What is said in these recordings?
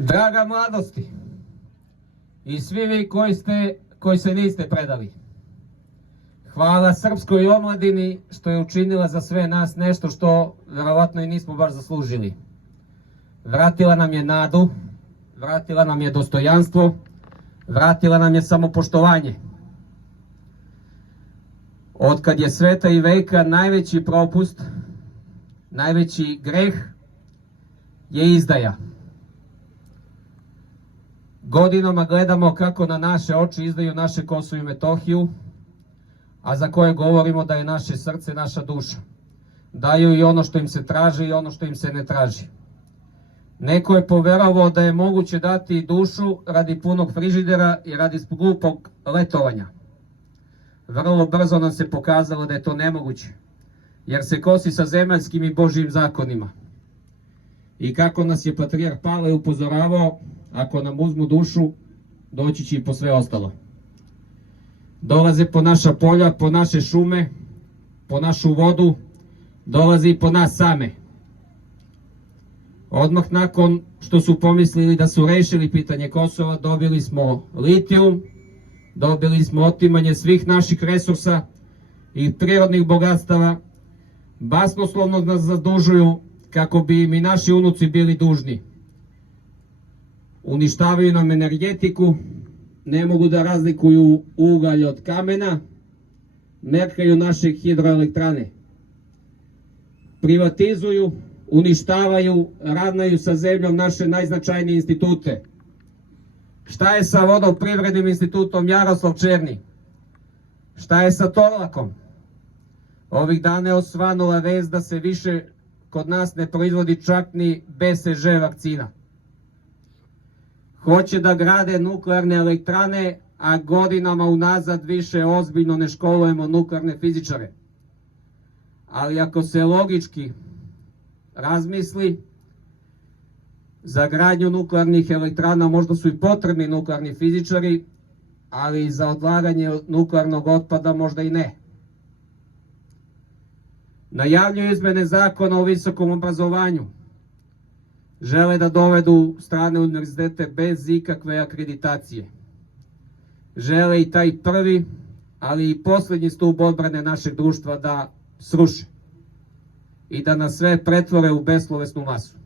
Draga mladosti i svi vi koji se niste predali, hvala srpskoj omladini što je učinila za sve nas nešto što verovatno i nismo baš zaslužili. Vratila nam je nadu, vratila nam je dostojanstvo, vratila nam je samopoštovanje. Otkad je sveta i veka najveći propust, najveći greh je izdaja. Godinama gledamo kako na naše oči izdaju naše Kosovo i Metohiju, a za koje govorimo da je naše srce, naša duša. Daju i ono što im se traži i ono što im se ne traži. Neko je poverovao da je moguće dati dušu radi punog frižidera i radi glupog letovanja. Vrlo brzo nam se pokazalo da je to nemoguće, jer se kosi sa zemaljskim i Božjim zakonima. I kako nas je patrijarh Pavle upozoravao, ako nam uzmu dušu, doći će i po sve ostalo. Dolaze po naša polja, po naše šume, po našu vodu, dolaze i po nas same. Odmah nakon što su pomislili da su rešili pitanje Kosova, dobili smo litijum, dobili smo otimanje svih naših resursa i prirodnih bogatstava, basnoslovno nas zadužuju kako bi im i naši unuci bili dužni. Uništavaju nam energetiku, ne mogu da razlikuju ugalj od kamena, merkaju naše hidroelektrane. Privatizuju, uništavaju, ravnaju sa zemljom naše najznačajnije institute. Šta je sa vodoprivrednim institutom Jaroslav Černi? Šta je sa Torlakom? Ovih dana je osvanula vest da se više kod nas ne proizvodi čak ni BCG vakcina. Hoće da grade nuklearne elektrane, a godinama unazad više ozbiljno ne školujemo nuklearne fizičare. Ali ako se logički razmisli, za gradnju nuklearnih elektrana možda su i potrebni nuklearni fizičari, ali za odlaganje nuklearnog otpada možda i ne. Najavljuju izmene zakona o visokom obrazovanju. Žele da dovedu strane univerzitete bez ikakve akreditacije. Žele i taj prvi, ali i poslednji stub odbrane našeg društva da sruše i da nas sve pretvore u beslovesnu masu.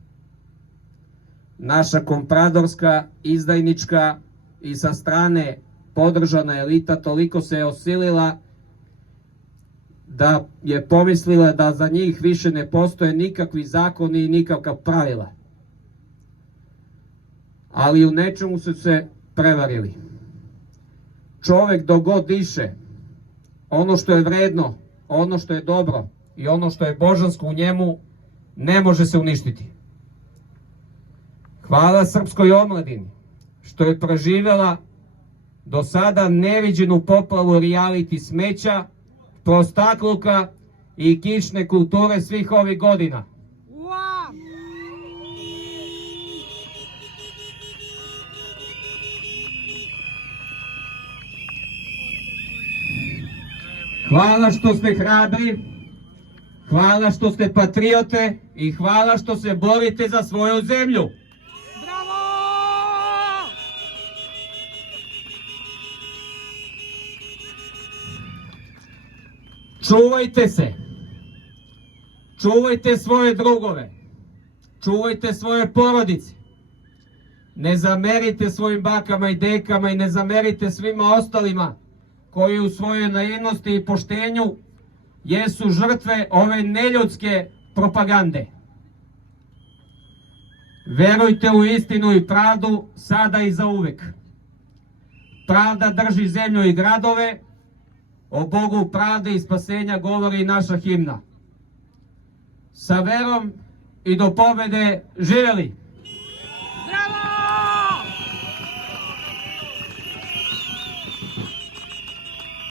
Naša kompradorska, izdajnička i sa strane podržana elita toliko se je osilila da je pomislila da za njih više ne postoje nikakvi zakoni i nikakva pravila. Ali u nečemu su se prevarili. Čovek dok god diše, ono što je vredno, ono što je dobro i ono što je božansko u njemu, ne može se uništiti. Hvala srpskoj omladini što je preživela do sada neviđenu poplavu reality smeća, prostakluka i kične kulture svih ovih godina. Hvala što ste hrabri, hvala što ste patriote i hvala što se borite za svoju zemlju. Bravo! Čuvajte se, čuvajte svoje drugove, čuvajte svoje porodice. Ne zamerite svojim bakama i dekama i ne zamerite svima ostalima koji u svojoj naivnosti i poštenju jesu žrtve ove neljudske propagande. Verujte u istinu i pravdu sada i zauvek. Pravda drži zemlju i gradove, o Bogu pravde i spasenja govori i naša himna. Sa verom i do pobede, živeli!